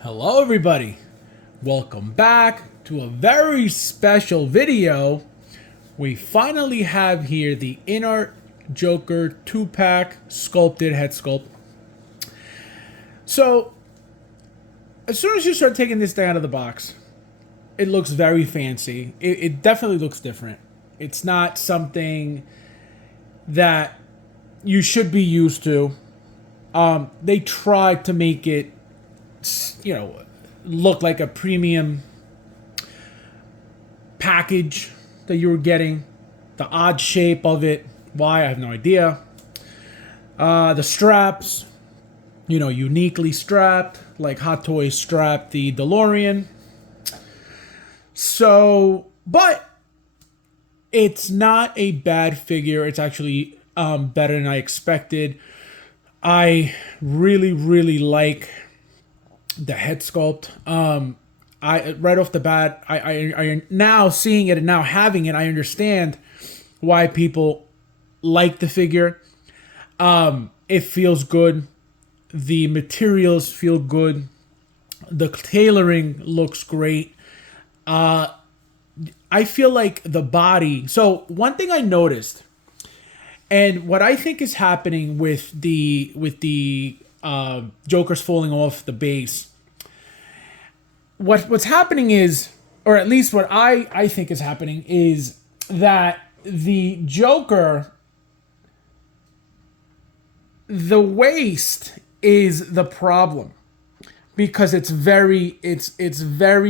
Hello everybody, welcome back to a very special video. We finally have here the Inart Joker 2-pack sculpted head sculpt. So, as soon as you start taking this thing out of the box, it looks very fancy. It definitely looks different. It's not something that you should be used to. They tried to make it, look like a premium package that you were getting. The odd shape of it, why, I have no idea. The straps, uniquely strapped, like Hot Toys strapped the DeLorean. So, but it's not a bad figure. It's actually better than I expected. I really, really like the head sculpt. I right off the bat, I now seeing it and now having it, I understand why people like the figure. It feels good. The materials feel good. The tailoring looks great. I feel like the body. So one thing I noticed, and what I think is happening with the Joker's falling off the base. What's happening is, or at least what I think is happening, is that the Joker, the waist is the problem because it's very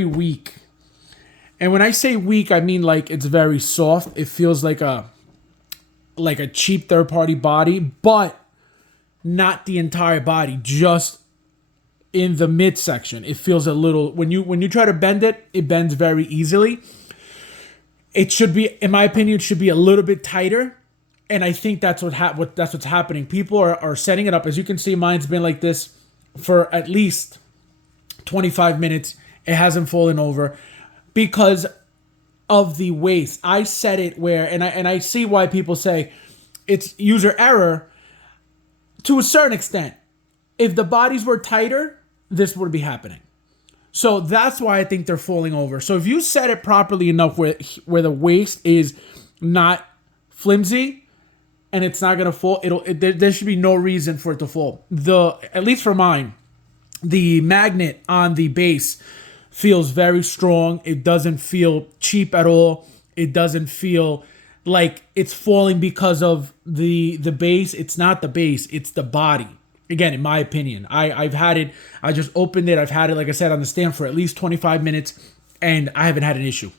weak. And when I say weak, I mean like it's very soft. It feels like a cheap third-party body, but not the entire body, just in the midsection. It feels a little, when you try to bend it, it bends very easily. It should be, in my opinion, it should be a little bit tighter. And I think that's what's happening. People are setting it up. As you can see, mine's been like this for at least 25 minutes. It hasn't fallen over because of the waist. I set it where, and I see why people say it's user error to a certain extent. If the bodies were tighter, this would be happening. So that's why I think they're falling over. So if you set it properly enough where the waist is not flimsy and it's not gonna fall, there should be no reason for it to fall. At least for mine, the magnet on the base feels very strong. It doesn't feel cheap at all. It doesn't feel like it's falling because of the base. It's not the base, it's the body. Again, in my opinion, I've had it. I just opened it. I've had it, like I said, on the stand for at least 25 minutes, and I haven't had an issue.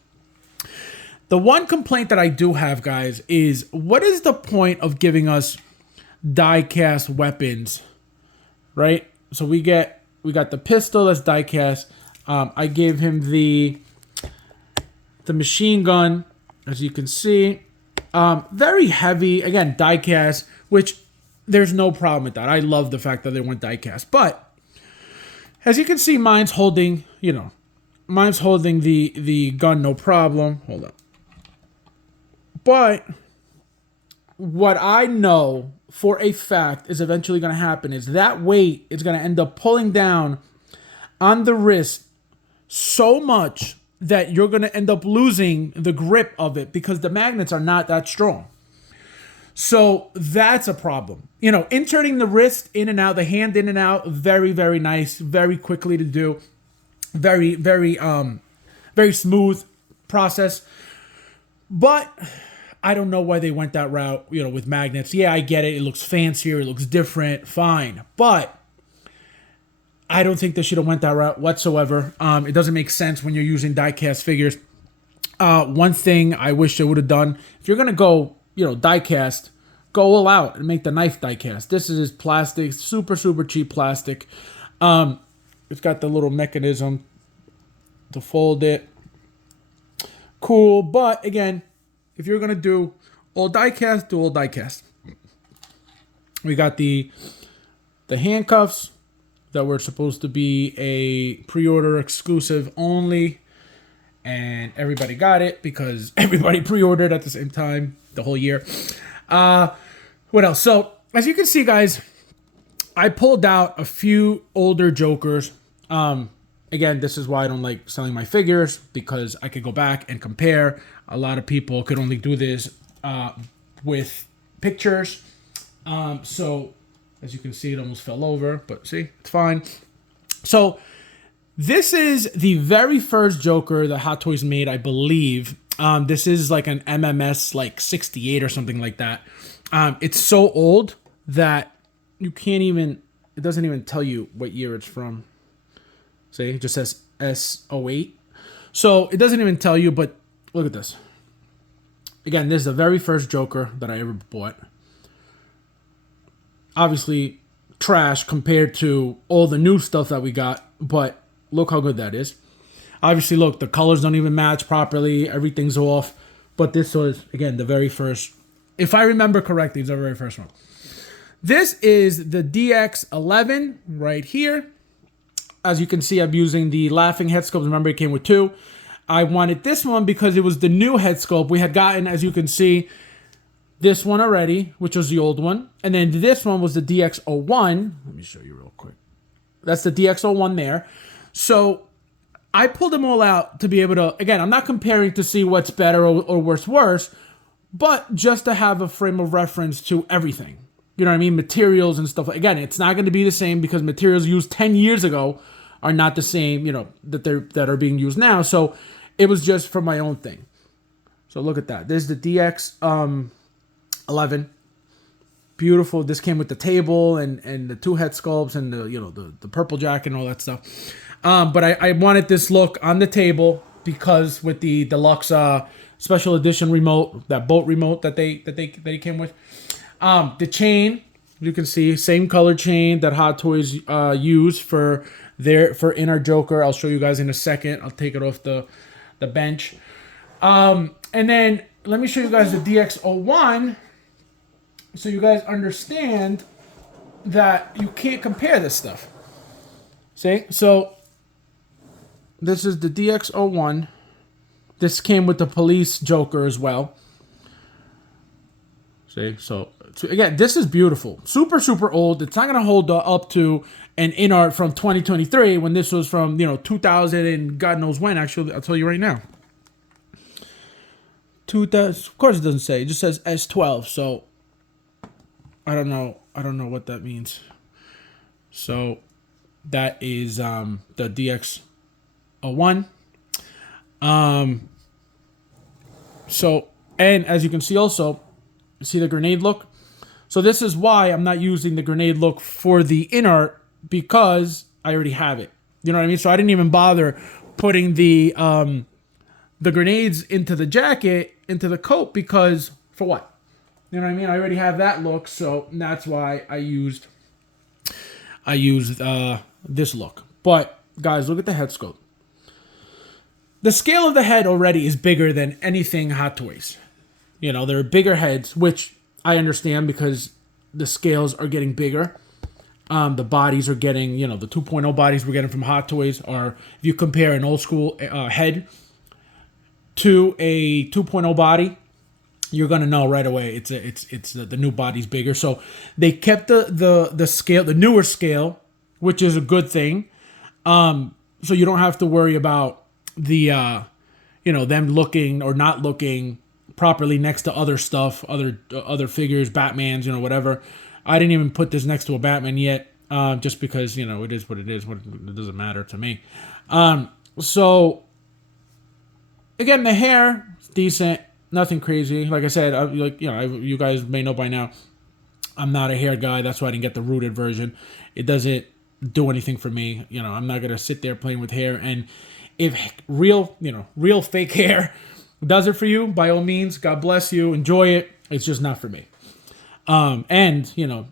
The one complaint that I do have, guys, is what is the point of giving us die-cast weapons, right? So we got the pistol that's die-cast. I gave him the machine gun, as you can see. Very heavy, again, die-cast, which there's no problem with that. I love the fact that they went die-cast. But as you can see, mine's holding the gun, no problem. Hold up. But what I know for a fact is eventually going to happen is that weight is going to end up pulling down on the wrist so much that you're going to end up losing the grip of it because the magnets are not that strong. So that's a problem. Inserting the wrist in and out, the hand in and out, very, very nice, very quickly to do. Very, very, very smooth process. But I don't know why they went that route, with magnets. Yeah, I get it. It looks fancier. It looks different. Fine. But I don't think they should have went that route whatsoever. It doesn't make sense when you're using die-cast figures. One thing I wish they would have done, if you're going to go, die-cast, go all out and make the knife die-cast. This is plastic, super, super cheap plastic. It's got the little mechanism to fold it. Cool, but again, if you're going to do all die-cast, do all die-cast. We got the handcuffs that were supposed to be a pre-order exclusive only, and everybody got it because everybody pre-ordered at the same time the whole year. What else? So as you can see, guys, I pulled out a few older Jokers. again, this is why I don't like selling my figures, because I could go back and compare. A lot of people could only do this with pictures. So as you can see, it almost fell over, but see, it's fine. So this is the very first Joker that Hot Toys made, I believe. This is like an MMS like 68 or something like that. It's so old that you can't even, it doesn't even tell you what year it's from. See, it just says S08. So it doesn't even tell you, but look at this. Again, this is the very first Joker that I ever bought. Obviously, trash compared to all the new stuff that we got, but look how good that is. Obviously, look, the colors don't even match properly. Everything's off. But this was, again, the very first. If I remember correctly, it's the very first one. This is the DX11 right here. As you can see, I'm using the Laughing head sculpt. Remember, it came with two. I wanted this one because it was the new head sculpt. We had gotten, as you can see, this one already, which was the old one. And then this one was the DX01. Let me show you real quick. That's the DX01 there. So I pulled them all out to be able to, again, I'm not comparing to see what's better or worse, but just to have a frame of reference to everything. You know what I mean? Materials and stuff. Again, it's not going to be the same because materials used 10 years ago are not the same, you know, that are being used now. So it was just for my own thing. So look at that. This is the DX 11. Beautiful. This came with the table and the two head sculpts and the purple jacket and all that stuff. But I wanted this look on the table because with the deluxe special edition remote, that boat remote that they came with. The chain, you can see, same color chain that Hot Toys use for Inart Joker. I'll show you guys in a second. I'll take it off the bench. And then let me show you guys the DX01 so you guys understand that you can't compare this stuff. See? So this is the DX01. This came with the police Joker as well. See? So again, this is beautiful. Super, super old. It's not going to hold up to an Inart from 2023 when this was from, 2000 and God knows when. Actually, I'll tell you right now. 2000, of course it doesn't say. It just says S12. So I don't know what that means. So that is the DX01. So, and as you can see also, see the grenade look? So this is why I'm not using the grenade look for the Inart, because I already have it. You know what I mean? So I didn't even bother putting the grenades into the jacket, into the coat, because for what? You know what I mean? I already have that look, so that's why I used this look. But guys, look at the head sculpt. The scale of the head already is bigger than anything Hot Toys. You know, there are bigger heads, which I understand because the scales are getting bigger. The bodies are getting, the 2.0 bodies we're getting from Hot Toys are, if you compare an old school head to a 2.0 body, you're gonna know right away it's the new body's bigger. So they kept the scale, the newer scale, which is a good thing. So you don't have to worry about the them looking or not looking properly next to other stuff, other figures, Batmans, whatever. I didn't even put this next to a Batman yet, just because it is what it is. It doesn't matter to me. So again, the hair is decent, nothing crazy. Like I said, you guys may know by now, I'm not a hair guy. That's why I didn't get the rooted version. It doesn't do anything for me. I'm not gonna sit there playing with hair. And if real fake hair does it for you, by all means, God bless you, enjoy it. It's just not for me. And $1,000,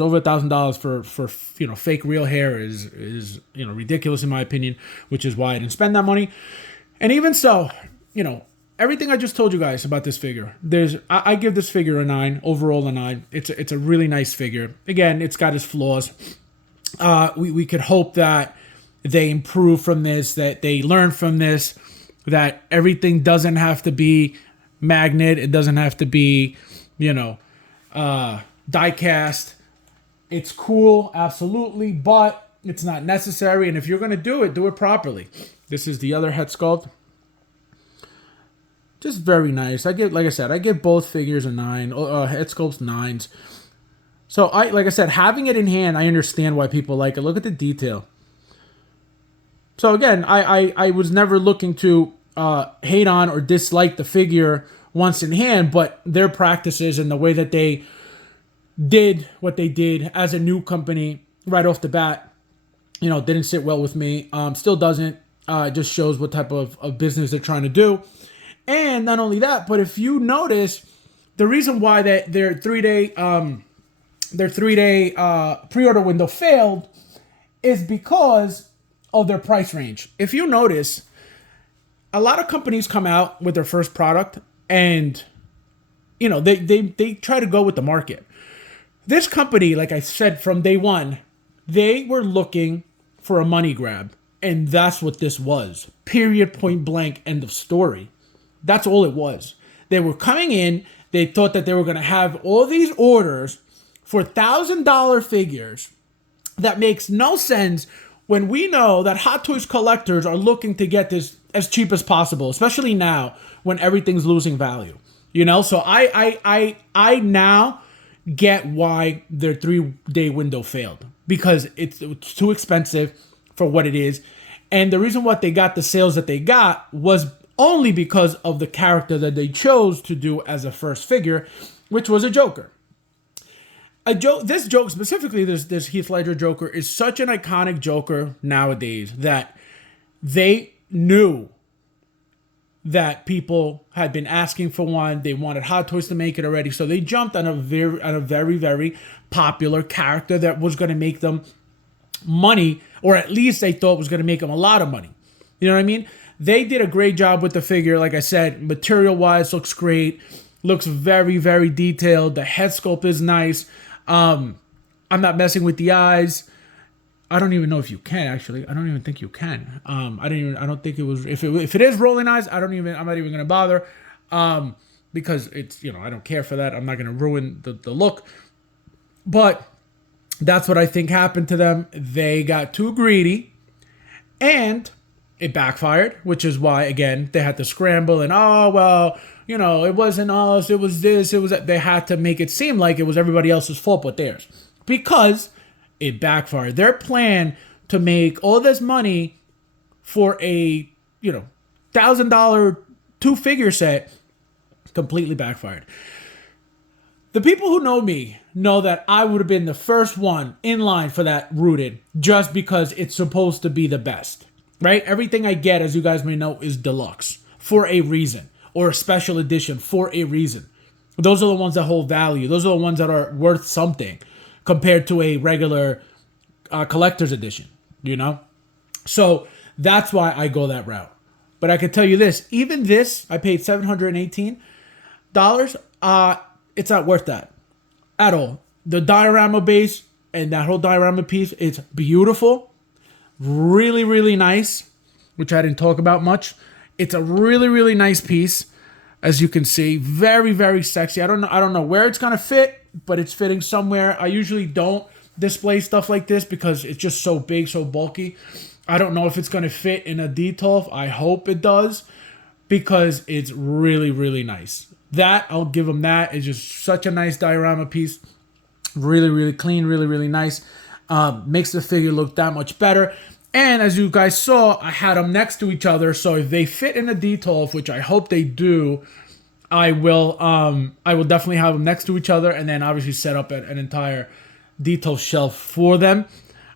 over $1,000 for fake real hair is ridiculous in my opinion, which is why I didn't spend that money. And even so, everything I just told you guys about this figure, I give this figure a 9, overall a 9. It's a really nice figure. Again, it's got its flaws. We could hope that they improve from this, that they learn from this, that everything doesn't have to be magnet. It doesn't have to be, die cast. It's cool, absolutely, but It's not necessary. And if you're going to do it properly. This is the other head sculpt. Just very nice. Like I said, I give both figures a 9. Head sculpts 9s. So like I said, having it in hand, I understand why people like it. Look at the detail. So again, I was never looking to hate on or dislike the figure once in hand, but their practices and the way that they did what they did as a new company right off the bat, didn't sit well with me. Still doesn't. It just shows what type of business they're trying to do. And not only that, but if you notice, the reason why their 3-day pre-order window failed is because of their price range. If you notice, a lot of companies come out with their first product and they try to go with the market. This company, like I said from day one, they were looking for a money grab, and that's what this was. Period, point blank, end of story. That's all it was. They were coming in, they thought that they were going to have all these orders for $1,000 figures. That makes no sense when we know that Hot Toys collectors are looking to get this as cheap as possible, especially now when everything's losing value. So I now get why their 3-day window failed, because it's too expensive for what it is. And the reason why they got the sales that they got was only because of the character that they chose to do as a first figure, which was a Joker. This Joker specifically, this Heath Ledger Joker is such an iconic Joker nowadays that they knew that people had been asking for one. They wanted Hot Toys to make it already, so they jumped on a very, very popular character that was going to make them money, or at least they thought was going to make them a lot of money. You know what I mean? They did a great job with the figure. Like I said, material-wise, looks great. Looks very, very detailed. The head sculpt is nice. I'm not messing with the eyes. I don't even know if you can, actually. I don't even think you can. I don't think it was, if it is rolling eyes, I'm not even going to bother. Because it's, I don't care for that. I'm not going to ruin the look. But that's what I think happened to them. They got too greedy and it backfired, which is why, again, they had to scramble and, it wasn't us, it was this, it was that. They had to make it seem like it was everybody else's fault but theirs, because it backfired. Their plan to make all this money for a, $1,000 2-figure set completely backfired. The people who know me know that I would have been the first one in line for that Rooted, just because it's supposed to be the best, right? Everything I get, as you guys may know, is deluxe for a reason, or a special edition for a reason. Those are the ones that hold value. Those are the ones that are worth something compared to a regular collector's edition, So that's why I go that route. But I can tell you this, even this, I paid $718. It's not worth that at all. The diorama base and that whole diorama piece, it's beautiful. Really, really nice, which I didn't talk about much. It's a really, really nice piece, as you can see. Very, very sexy. I don't know where it's gonna fit, but it's fitting somewhere. I usually don't display stuff like this because it's just so big, so bulky. I don't know if it's gonna fit in a detail. I hope it does, because it's really, really nice. That, I'll give them that. It's just such a nice diorama piece. Really, really clean, really, really nice. Makes the figure look that much better. And as you guys saw, I had them next to each other. So if they fit in a detail, which I hope they do, I will definitely have them next to each other, and then obviously set up an entire detail shelf for them.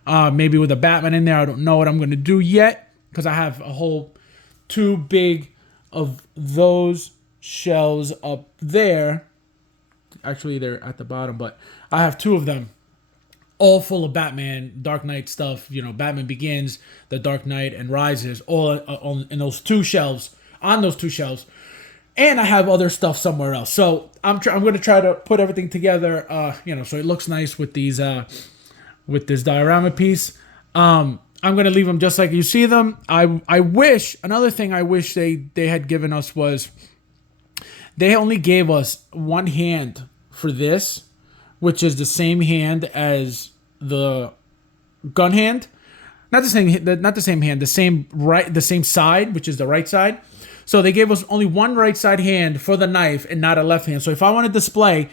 Maybe with a Batman in there. I don't know what I'm going to do yet, because I have a whole 2 big of those shelves up there. Actually, they're at the bottom, but I have 2 of them, all full of Batman, Dark Knight stuff. Batman Begins, The Dark Knight, and Rises, all in those 2 shelves, on those 2 shelves. And I have other stuff somewhere else. So I'm going to try to put everything together, so it looks nice with these, with this diorama piece. I'm going to leave them just like you see them. I wish, another thing I wish they had given us was, they only gave us 1 hand for this, which is the same hand as the gun hand. not the same hand, the same side, which is the right side. So they gave us only one right side hand for the knife and not a left hand. So if I want to display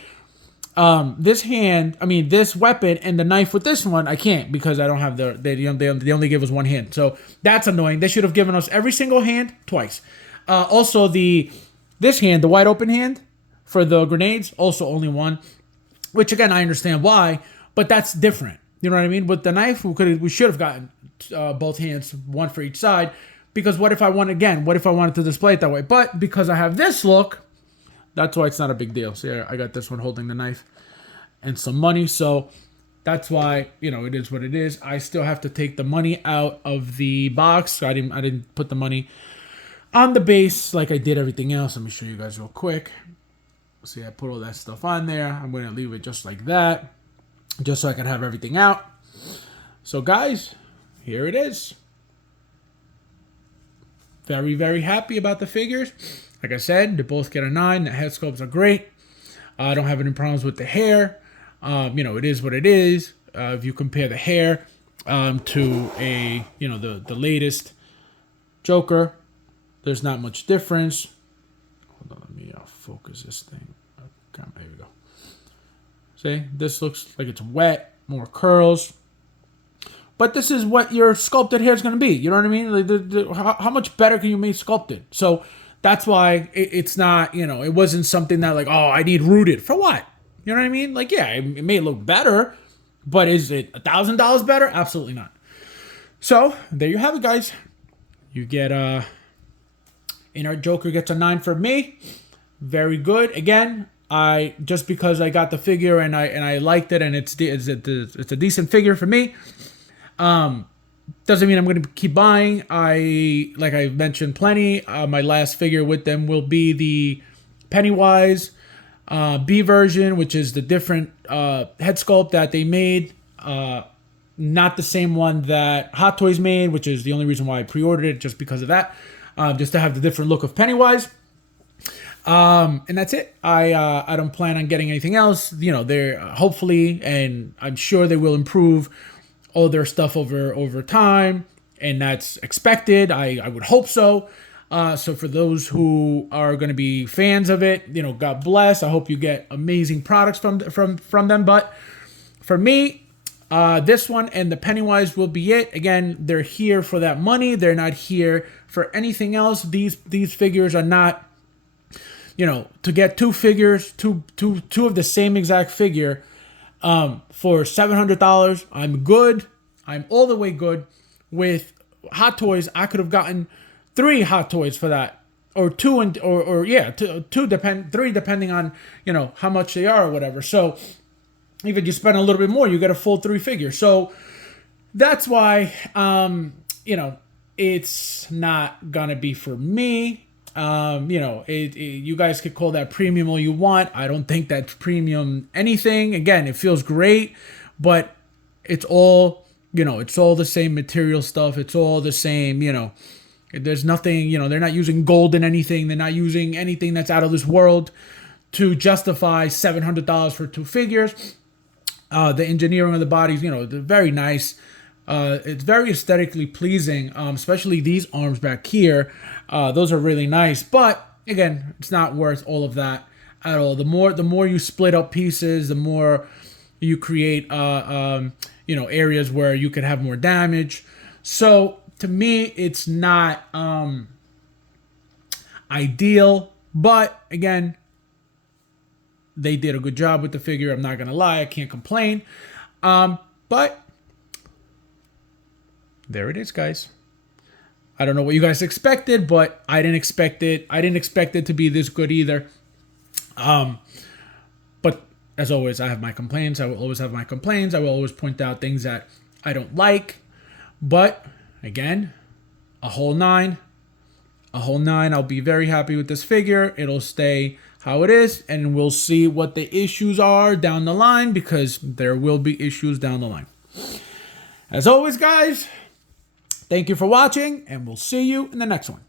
this weapon and the knife with this one, I can't because I don't have they only give us one hand. So that's annoying. They should have given us every single hand twice. Also this hand, the wide open hand for the grenades, also only one, which again, I understand why, but that's different. You know what I mean? With the knife, we should have gotten both hands, one for each side, because what if I wanted to display it that way? But because I have this look, that's why it's not a big deal. So yeah, I got this one holding the knife and some money. So that's why, it is what it is. I still have to take the money out of the box. I didn't put the money on the base like I did everything else. Let me show you guys real quick. See, I put all that stuff on there. I'm going to leave it just like that, just so I can have everything out. So guys, here it is. Very, very happy about the figures. Like I said, they both get a 9. The head sculpts are great. I don't have any problems with the hair. It is what it is. If you compare the hair to the latest Joker, there's not much difference. Hold on, let me focus this thing. Okay, there we go. See, this looks like it's wet, more curls. But this is what your sculpted hair is going to be. You know what I mean? Like how much better can you make sculpted? So that's why it's not, it wasn't something that like, oh, I need rooted. For what? You know what I mean? Like, yeah, it may look better, but is it $1,000 better? Absolutely not. So there you have it, guys. You get Inart Joker gets a 9 for me. Very good. Again, just because I got the figure and I liked it and it's a decent figure for me. Doesn't mean I'm going to keep buying. Like I mentioned plenty, my last figure with them will be the Pennywise B version, which is the different head sculpt that they made. Not the same one that Hot Toys made, which is the only reason why I pre-ordered it, just because of that. Just to have the different look of Pennywise. And that's it. I don't plan on getting anything else. They're hopefully, and I'm sure they will improve all their stuff over time, and that's expected. I would hope so. So for those who are going to be fans of it, God bless. I hope you get amazing products from them. But for me, this one and the Pennywise will be it. Again, they're here for that money. They're not here for anything else. These figures are not, to get two figures, two of the same exact figure. For $700, I'm good. I'm all the way good. With Hot Toys, I could have gotten 3 Hot Toys for that, or 2 three, depending on how much they are or whatever. So even you spend a little bit more, you get a full 3 figures. So that's why it's not gonna be for me. You guys could call that premium all you want. I don't think that's premium anything. Again, it feels great, but it's all, it's all the same material stuff. It's all the same, there's nothing, they're not using gold in anything. They're not using anything that's out of this world to justify $700 for 2 figures. The engineering of the bodies, they're very nice. It's very aesthetically pleasing, especially these arms back here. Those are really nice, but again, it's not worth all of that at all. The more you split up pieces, the more you create, areas where you could have more damage. So to me, it's not ideal, but again, they did a good job with the figure. I'm not gonna lie, I can't complain. But there it is, guys. I don't know what you guys expected, but I didn't expect it. I didn't expect it to be this good either. But as always, I have my complaints. I will always have my complaints. I will always point out things that I don't like. But again, a whole 9. A whole 9. I'll be very happy with this figure. It'll stay how it is, and we'll see what the issues are down the line, because there will be issues down the line. As always, guys, thank you for watching, and we'll see you in the next one.